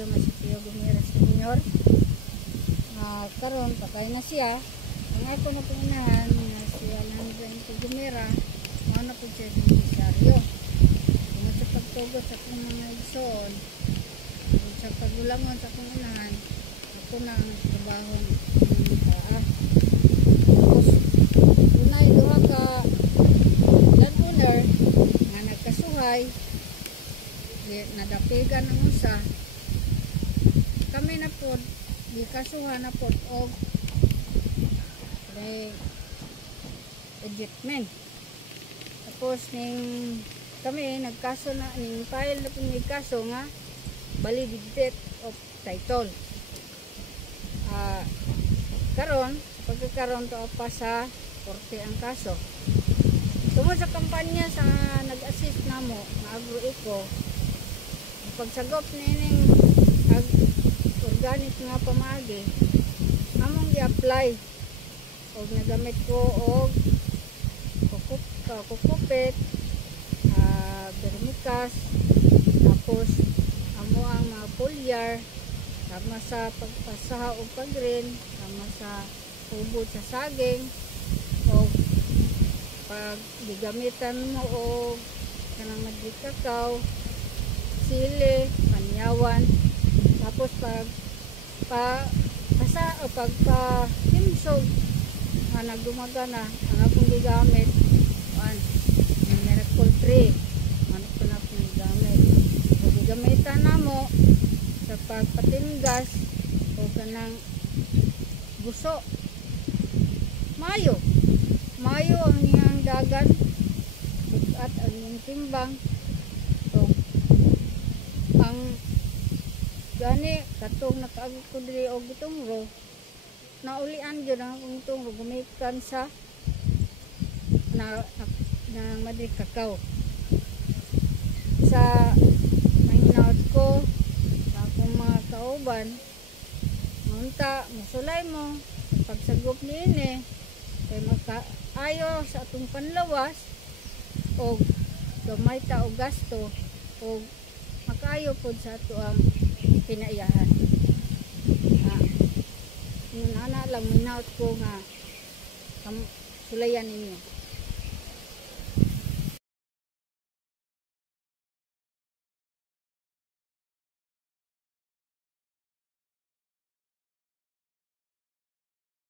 emisario Masipio Gumira Senior. Karon patay na siya. Ang ako na pininahan na si Alejandro Gumira, mga na po siya sa emisario. Kung sa pagtugot sa akong mga igsoon, sa pagulangon sa akong inahan, ako na ang trabaho ng taas. Tapos, unay duha ka landowner nga nagkasuhay, nadapigan ang usa, kami na po di kasuhan na po og ejectment. Tapos kami nagkaso na ning file na pong kaso nga validity of title. Karon pagkakaroon to pa sa korte ang kaso. Tungod sa kampanya sa nag-assist namo nga Agro-Eco, pagsagop nining organic nga pamagi, among i-apply og nagamit ko og kukupit, vermicast, tapos amo ang mga foliar, tama sa pagpasaha o pag-green, tama sa ubod sa saging, o pag gigamitan mo o kanang magic cacao, sili, panyawan, tapos pagpa-timsog nga nagumagana ang akong gigamit yung miracle tree ano ko na akong gigamit o gigamitan na mo sa pagpatingas o kanang guso mayo ang iyang dagan at ang iyang timbang. So ang gani katong nakaagod ko diri og gitungro, naulian gyud ang akong tungro gumikan sa na madri kakao. Sa mahinaot ko sa akong mga kauban, munta musulay mo pagsagop niini kay makaayo sa atong panlawas og gamay ta og gasto og makaayo pod sa ato ang pinaiyahan. Yun ana lang minaut ko nga sulayan ninyo.